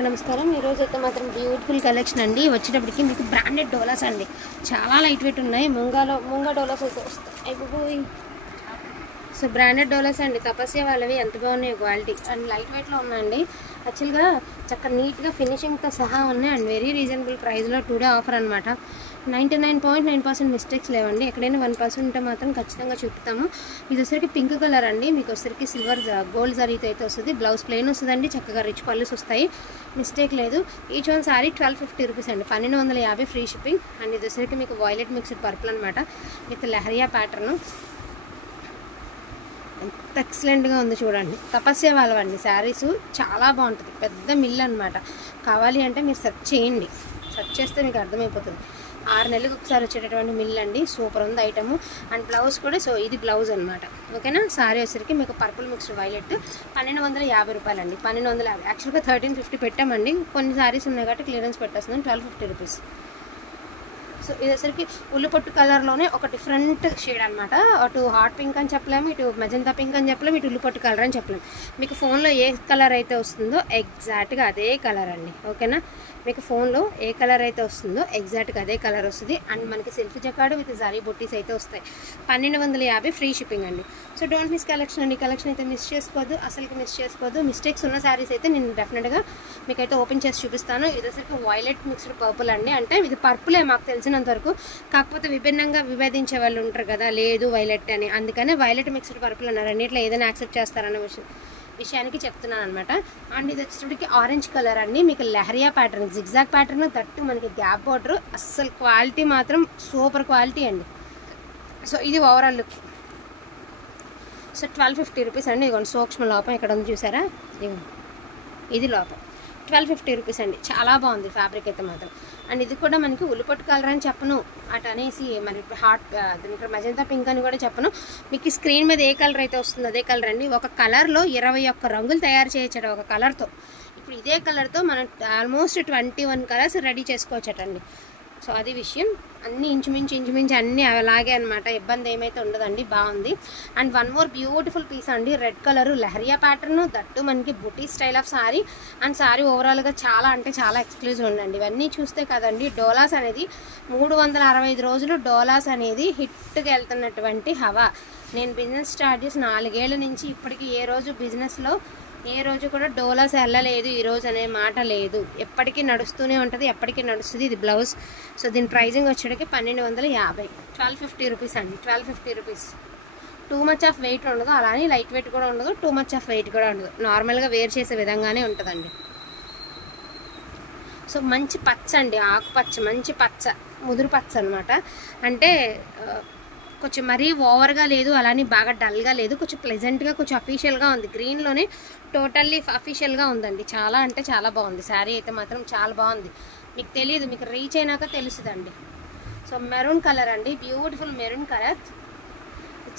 అందరికీ నమస్కారం. ఈరోజు అయితే మాత్రం బ్యూటిఫుల్ కలెక్షన్ అండి. వచ్చేటప్పటికి మీకు బ్రాండెడ్ డోలాస్ అండి, చాలా లైట్ వెయిట్ ఉన్నాయి. ముంగా డోలాస్ అయితే వస్తాయి. సో బ్రాండెడ్ డోలాస్ అండి, తపస్య వాళ్ళవి ఎంత బాగున్నాయి క్వాలిటీ అండ్ లైట్ వెయిట్లో ఉన్నాయండి. యాక్చువల్గా చక్కగా నీట్గా ఫినిషింగ్తో సహా ఉన్నాయి అండ్ వెరీ రీజనబుల్ ప్రైస్లో టుడే ఆఫర్ అనమాట. 99.9% మిస్టేక్స్ లేవండి. ఎక్కడైనా 1% ఉంటే మాత్రం ఖచ్చితంగా చూపుతాము. ఇది వచ్చరికి పింక్ కలర్ అండి, మీకు వచ్చరికి సిల్వర్ గోల్డ్ జరీతో అయితే వస్తుంది. బ్లౌజ్ ప్లెయిన్ వస్తుందండి, చక్కగా రిచ్ పళ్ళుస్ వస్తాయి, మిస్టేక్ లేదు. ఈచ్ వన్ సారీ 1250 రూపీస్ అండి, 1250 ఫ్రీ షిప్పింగ్. అండ్ ఇది వచ్చరికి మీకు వైలెట్ మిక్స్డ్ పర్పుల్ అనమాట విత్ లహరియా ప్యాటర్న్. ఎంత ఎక్సలెంట్గా ఉంది చూడండి. తపస్య వాళ్ళవండి శారీస్, చాలా బాగుంటుంది. పెద్ద మిల్ అనమాట. కావాలి అంటే మీరు సెర్చ్ చేయండి, సెర్చ్ చేస్తే మీకు అర్థమైపోతుంది. 6 నెలలకు ఒకసారి వచ్చేటటువంటి మిల్ అండి. సూపర్ ఉంది ఐటమ్. అండ్ బ్లౌజ్ కూడా, సో ఇది బ్లౌజ్ అనమాట. ఓకేనా. సారీ వచ్చరికి మీకు పర్పుల్ మిక్స్డ్ వైలెట్ 1250 రూపాయలు అండి, 1250. యాక్చువల్గా 1350 పెట్టామండి, కొన్ని సారీస్ ఉన్నాయి కాబట్టి క్లియరెన్స్ పెట్టేస్తున్నాం 1250 రూపీస్. సో ఇది వచ్చరికి ఉల్లిపొట్టు కలర్లోనే ఒక డిఫరెంట్ షేడ్ అనమాట. అటు హాట్ పింక్ అని చెప్పలేము, ఇటు మెజంతా పింక్ అని చెప్పలేము, ఇటు ఉల్లిపొట్టు కలర్ అని చెప్పలేము. మీకు ఫోన్లో ఏ కలర్ అయితే వస్తుందో ఎగ్జాక్ట్గా అదే కలర్ అండి. ఓకేనా. మీకు ఫోన్లో ఏ కలర్ అయితే వస్తుందో ఎగ్జాక్ట్గా అదే కలర్ వస్తుంది. అండ్ మనకి సెల్ఫ్ జకార్డ్ విత్ జరీ బుట్టీస్ అయితే వస్తాయి. 1250 ఫ్రీ షిప్పింగ్ అండి. సో డోంట్ మిస్ కలెక్షన్ అండి. కలెక్షన్ అయితే మిస్ చేసుకోవద్దు, అసలుకి మిస్ చేసుకోవద్దు. మిస్టేక్స్ ఉన్న శారీస్ అయితే నేను డెఫినెట్గా మీకైతే ఓపెన్ చేసి చూపిస్తాను. ఇది వచ్చరికి వైలెట్ మిక్స్డ్ పర్పుల్ అండి, అంటే ఇది పర్పులే మాకు తెలిసినంత వరకు. కాకపోతే విభిన్నంగా విభేదించే వాళ్ళు ఉంటారు కదా, లేదు వైలెట్ అని, అందుకనే వైలెట్ మిక్స్డ్ పర్పుల్ అన్నారు. అన్నిట్లో ఏదైనా యాక్సెప్ట్ చేస్తారన్న విషయానికి చెప్తున్నాను అనమాట. అండ్ ఇది వచ్చేటికి ఆరెంజ్ కలర్ అండి, మీకు లహరియా ప్యాటర్న్, జిగ్జాగ్ ప్యాటర్న్, తట్టు మనకి గ్యాప్ బార్డర్. అస్సలు క్వాలిటీ మాత్రం సూపర్ క్వాలిటీ అండి. సో ఇది ఓవరాల్ లుక్. సో 1250 రూపీస్ అండి. ఇదిగోండి సూక్ష్మ లోపం ఇక్కడ ఉంది చూసారా, ఇది లోపం. 1250 రూపీస్ అండి, చాలా బాగుంది ఫ్యాబ్రిక్ అయితే మాత్రం. అండ్ ఇది కూడా మనకి ఉల్లిపొట్టు కలర్ అని చెప్పను, అటు అనేసి మరి హాట్ ఇక్కడ మెజంతా పింక్ అని కూడా చెప్పను. మీకు స్క్రీన్ మీద ఏ కలర్ అయితే వస్తుందో అదే కలర్ అండి. ఒక కలర్లో 21 రంగులు తయారు చేయొచ్చట ఒక కలర్తో. ఇప్పుడు ఇదే కలర్తో మనం ఆల్మోస్ట్ 21 కలర్స్ రెడీ చేసుకోవచ్చటండి. సో అది విషయం. అన్నీ ఇంచుమించు అన్నీ అలాగే అనమాట, ఇబ్బంది ఏమైతే ఉండదండి, బాగుంది. And one more beautiful piece అండి, red colour leheriya pattern, that మనకి buti style of sari. And sari ఓవరాల్గా చాలా అంటే చాలా ఎక్స్క్లూజివ్ ఉందండి. ఇవన్నీ చూస్తే కదండి డోలాస్ అనేది 365 రోజులు డోలాస్ అనేది హిట్గా వెళ్తున్నటువంటి హవా. నేను బిజినెస్ స్టార్ట్ చేసి 4 ఏళ్ల నుంచి ఇప్పటికీ ఏ రోజు కూడా డోలాస్ వెళ్ళలేదు ఈ రోజు అనే మాట లేదు. ఎప్పటికీ నడుస్తూనే ఉంటుంది, ఎప్పటికీ నడుస్తుంది. ఇది బ్లౌజ్. సో దీని ప్రైజింగ్ వచ్చేటికి 1250, 1250 రూపీస్ అండి, 1250 rupees. Too much of weight ఉండదు, అలానే లైట్ వెయిట్ కూడా ఉండదు, టూ మచ్ ఆఫ్ వెయిట్ కూడా ఉండదు, నార్మల్గా వేర్ చేసే విధంగానే ఉంటుందండి. సో మంచి పచ్చ అండి, ఆకుపచ్చ, మంచి పచ్చ, ముదురు పచ్చ అనమాట. అంటే కొంచెం మరీ ఓవర్గా లేదు, అలానే బాగా డల్గా లేదు, కొంచెం ప్లెజెంట్గా, కొంచెం అఫీషియల్గా ఉంది. గ్రీన్లోనే టోటల్లీ అఫీషియల్గా ఉందండి. చాలా అంటే చాలా బాగుంది శారీ అయితే మాత్రం, చాలా బాగుంది. మీకు తెలియదు, మీకు రీచ్ అయినాక తెలుస్తుందండి. సో మెరూన్ కలర్ అండి, బ్యూటిఫుల్ మెరూన్ కలర్,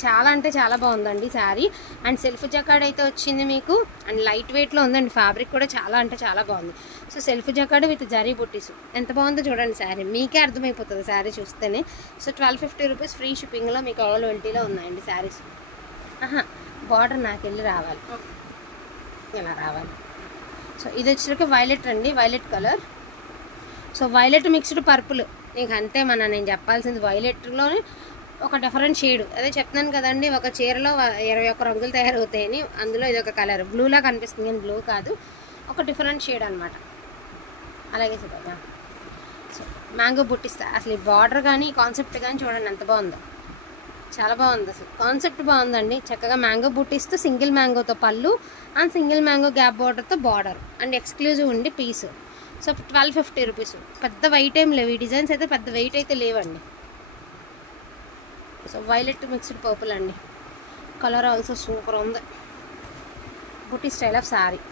చాలా అంటే చాలా బాగుందండి శారీ. అండ్ సెల్ఫ్ జకార్డ్ అయితే వచ్చింది మీకు, అండ్ లైట్ వెయిట్లో ఉందండి. ఫ్యాబ్రిక్ కూడా చాలా అంటే చాలా బాగుంది. So self jacquard with zari butis, ఎంత బాగుందో చూడండి శారీ, మీకే అర్థమైపోతుంది శారీ చూస్తేనే. సో 1250 రూపీస్ ఫ్రీ షిప్పింగ్లో మీకు ఆల్ 20లో ఉన్నాయండి శారీస్. బార్డర్ నాకు వెళ్ళి రావాలి, ఇలా రావాలి. సో ఇది వచ్చేసరికి వైలెట్ అండి, violet colour. So violet mixed purple, నీకు అంతే నేను చెప్పాల్సింది. వైలెట్లోనే ఒక డిఫరెంట్ షేడ్, అదే చెప్తున్నాను కదండి, ఒక చీరలో 21 రంగులు తయారవుతాయని. అందులో ఇది ఒక కలర్ బ్లూలా కనిపిస్తుంది కానీ బ్లూ కాదు, ఒక డిఫరెంట్ షేడ్ అనమాట. అలాగే చూద్దాం. సో మ్యాంగో బుట్టిస్తా, అసలు ఈ బార్డర్ కానీ ఈ కాన్సెప్ట్ కానీ చూడండి ఎంత బాగుందో, చాలా బాగుంది. అసలు కాన్సెప్ట్ బాగుందండి. చక్కగా మ్యాంగో బుట్టిస్తూ సింగిల్ మ్యాంగోతో పళ్ళు అండ్ సింగిల్ మ్యాంగో గ్యాప్ బార్డర్తో బార్డర్ అండ్ ఎక్స్క్లూజివ్ ఉండి పీసు. So 1250 rupees. పెద్ద వెయిట్ ఏం లేవు, ఈ డిజైన్స్ అయితే పెద్ద వెయిట్ అయితే లేవండి. సో వైలెట్ మిక్స్డ్ పర్పుల్ అండి, కలర్ ఆల్సో సూపర్ ఉంది. Buti style of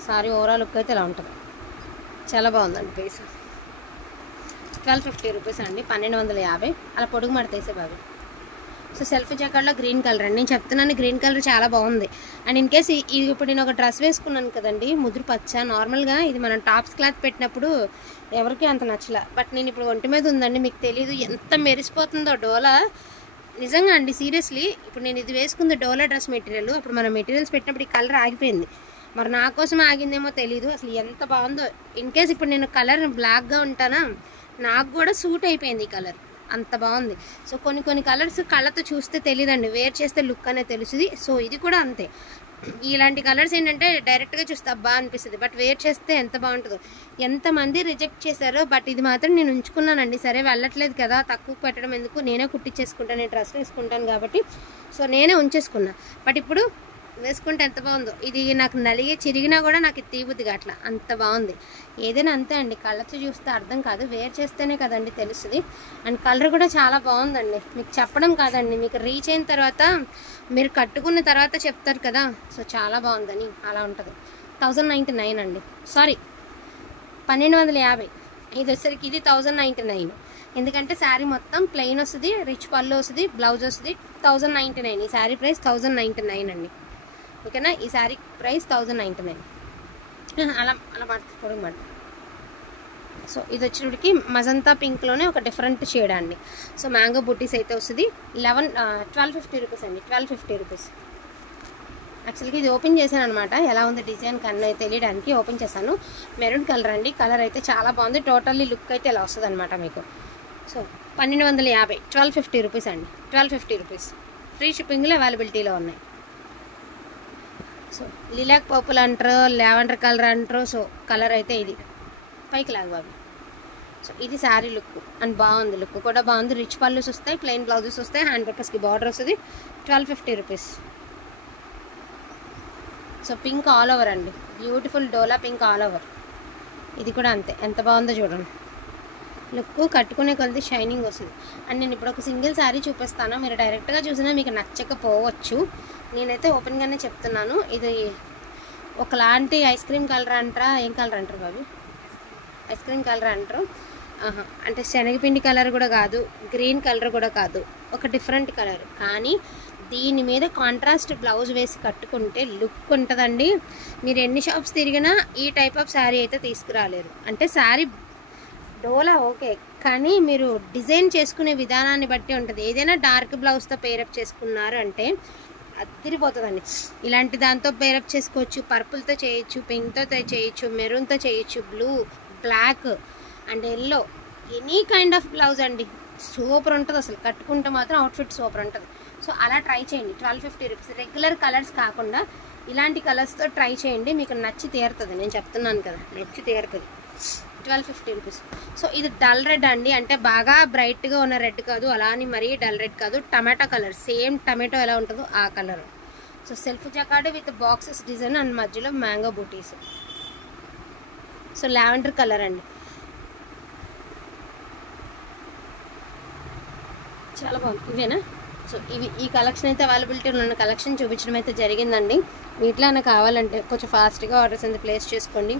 sari overall look అయితే ఇలా ఉంటుంది, చాలా బాగుందండి పీస్. 1250 రూపీస్ అండి, 1250. అలా పొడుగు మడతేసే బాబు. సో సెల్ఫ్ జాకెట్లో గ్రీన్ కలర్ అండి, నేను చెప్తున్నాను గ్రీన్ కలర్ చాలా బాగుంది. అండ్ ఇన్ కేస్ ఇప్పుడు నేను ఒక డ్రెస్ వేసుకున్నాను కదండి, ముదురు పచ్చ. నార్మల్గా ఇది మనం టాప్స్ క్లాత్ పెట్టినప్పుడు ఎవరికి అంత నచ్చలే, బట్ నేను ఇప్పుడు ఒంటి మీద ఉందండి, మీకు తెలీదు ఎంత మెరిసిపోతుందో డోలా. నిజంగా అండి, సీరియస్లీ. ఇప్పుడు నేను ఇది వేసుకుంది డోలా డ్రెస్ మెటీరియల్. అప్పుడు మనం మెటీరియల్స్ పెట్టినప్పుడు ఈ కలర్ ఆగిపోయింది. మరి నా కోసం ఆగిందేమో తెలీదు. అసలు ఎంత బాగుందో. ఇన్ కేస్ ఇప్పుడు నేను కలర్ బ్లాక్గా ఉంటానా, నాకు కూడా సూట్ అయిపోయింది ఈ కలర్, అంత బాగుంది. సో కొన్ని కలర్స్ కళ్ళతో చూస్తే తెలియదండి, వేర్ చేస్తే లుక్ అనేది తెలుస్తుంది. సో ఇది కూడా అంతే. ఇలాంటి కలర్స్ ఏంటంటే డైరెక్ట్గా చూస్తే అబ్బా అనిపిస్తుంది, బట్ వేర్ చేస్తే ఎంత బాగుంటుందో. ఎంతమంది రిజెక్ట్ చేశారో, బట్ ఇది మాత్రం నేను ఉంచుకున్నానండి. సరే వెళ్ళట్లేదు కదా, తక్కువ పెట్టడం ఎందుకు, నేనే కుట్టించేసుకుంటాను, నేను డ్రెస్ వేసుకుంటాను కాబట్టి సో నేనే ఉంచేసుకున్నా. బట్ ఇప్పుడు వేసుకుంటే ఎంత బాగుందో. ఇది నాకు నలిగి చిరిగినా కూడా నాకు తీబుద్దిగా అట్లా అంత బాగుంది. ఏదైనా అంతే అండి, కళ్ళతో చూస్తే అర్థం కాదు, వేర్ చేస్తేనే కదండి తెలుస్తుంది. అండ్ కలర్ కూడా చాలా బాగుందండి, మీకు చెప్పడం కాదండి, మీకు రీచ్ అయిన తర్వాత మీరు కట్టుకున్న తర్వాత చెప్తారు కదా. సో చాలా బాగుందని అలా ఉంటుంది. 1099 అండి, సారీ 1250. ఇది వచ్చేసరికి ఇది 1099, ఎందుకంటే శారీ మొత్తం ప్లెయిన్ వస్తుంది, రిచ్ పళ్ళు వస్తుంది, బ్లౌజ్ వస్తుంది. 1099 ఈ శారీ ప్రైస్ 1099 అండి. ఓకేనా, ఈ శారీ ప్రైస్ 1099. అలా అలా మార్చుకోవడం మాట. సో ఇది వచ్చేటికి మజంతా పింక్లోనే ఒక డిఫరెంట్ షేడ్ అండి. సో మ్యాంగో బుట్టీస్ అయితే వస్తుంది. 1250 రూపీస్ అండి, 1250 రూపీస్. యాక్చువల్గా ఇది ఓపెన్ చేశాను అనమాట, ఎలా ఉంది డిజైన్ కన్నా తెలియడానికి ఓపెన్ చేశాను. మెరూన్ కలర్ అండి, కలర్ అయితే చాలా బాగుంది. టోటల్లీ లుక్ అయితే ఇలా వస్తుంది అనమాట మీకు. సో 1250, 1250 రూపీస్ అండి, 1250 రూపీస్. ఫ్రీ షిప్పింగ్లో అవైలబిలిటీలో ఉన్నాయి. సో లిలాక్ పర్పుల్ అంటారు, లావెండర్ కలర్ అంటారు. సో కలర్ అయితే ఇది పైకి లాగా బాబు. సో ఇది శారీ లుక్ అండ్ బాగుంది, లుక్ కూడా బాగుంది. రిచ్ పళ్ళుస్ వస్తాయి, ప్లెయిన్ బ్లౌజెస్ వస్తాయి, హ్యాండ్ పర్పస్కి బార్డర్ వస్తుంది. 1250 rupees. So pink all over అండి, బ్యూటిఫుల్ డోలా పింక్ ఆల్ ఓవర్. ఇది కూడా అంతే, ఎంత బాగుందో చూడండి. లుక్ కట్టుకునే కొద్ది షైనింగ్ వస్తుంది. అండ్ నేను ఇప్పుడు ఒక సింగిల్ శారీ చూపిస్తాను, మీరు డైరెక్ట్గా చూసినా మీకు నచ్చకపోవచ్చు. నేనైతే ఓపెన్గానే చెప్తున్నాను. ఇది ఒకలాంటి ఐస్ క్రీమ్ కలర్ అంటారా, ఏం కలర్ అంటారు బాబు, ఐస్ క్రీమ్ కలర్ అంటారు. అంటే శనగపిండి కలర్ కూడా కాదు, గ్రీన్ కలర్ కూడా కాదు, ఒక డిఫరెంట్ కలర్. కానీ దీని మీద కాంట్రాస్ట్ బ్లౌజ్ వేసి కట్టుకుంటే లుక్ ఉంటుందండి. మీరు ఎన్ని షాప్స్ తిరిగినా ఈ టైప్ ఆఫ్ శారీ అయితే తీసుకురాలేరు. అంటే శారీ డోలా ఓకే, కానీ మీరు డిజైన్ చేసుకునే విధానాన్ని బట్టి ఉంటుంది. ఏదైనా డార్క్ బ్లౌజ్తో పేరప్ చేసుకున్నారు అంటే అదిరిపోతుందండి. ఇలాంటి దాంతో పేరప్ చేసుకోవచ్చు, పర్పుల్తో చేయొచ్చు, పింక్తో చేయొచ్చు, మెరూన్తో చేయొచ్చు, blue, black and yellow, any kind of blouse అండి. సూపర్ ఉంటుంది అసలు, కట్టుకుంటే మాత్రం అవుట్ఫిట్ సూపర్ ఉంటుంది. సో అలా ట్రై చేయండి. 1250 రూపీస్. రెగ్యులర్ కలర్స్ కాకుండా ఇలాంటి కలర్స్తో ట్రై చేయండి, మీకు నచ్చి తీరుతుంది. నేను చెప్తున్నాను కదా, నచ్చి తీరుతుంది. 1250 రూపీస్. సో ఇది డల్ రెడ్ అండి, అంటే బాగా బ్రైట్గా ఉన్న రెడ్ కాదు, అలా అని మరీ డల్ రెడ్ కాదు, టమాటా కలర్, సేమ్ టమాటో ఎలా ఉంటుందో ఆ colour. So self jacquard with boxes design and మధ్యలో మ్యాంగో బూటీస్. సో లావెండర్ కలర్ అండి, చాలా బాగుంది. ఇవేనా? సో ఇవి ఈ కలెక్షన్ అయితే అవైలబిలిటీలో ఉన్న కలెక్షన్ చూపించడం అయితే జరిగిందండి. వీటిలో నాకు కావాలంటే కొంచెం ఫాస్ట్గా ఆర్డర్స్ అయితే ప్లేస్ చేసుకోండి.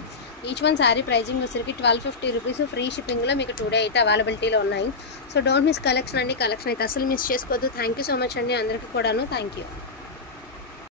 ఈచ్ వన్ శారీ ప్రైజింగ్ వచ్చరికి 1250 రూపీస్. ఫ్రీ షిప్పింగ్లో మీకు 2 డే అయితే అవైలబిలిటీలో ఉన్నాయి. సో డోంట్ మిస్ కలెక్షన్ అండి, కలెక్షన్ అయితే అసలు మిస్ చేసుకోవద్దు. థ్యాంక్ యూ సో మచ్ అండి అందరికీ కూడాను, థ్యాంక్ యూ.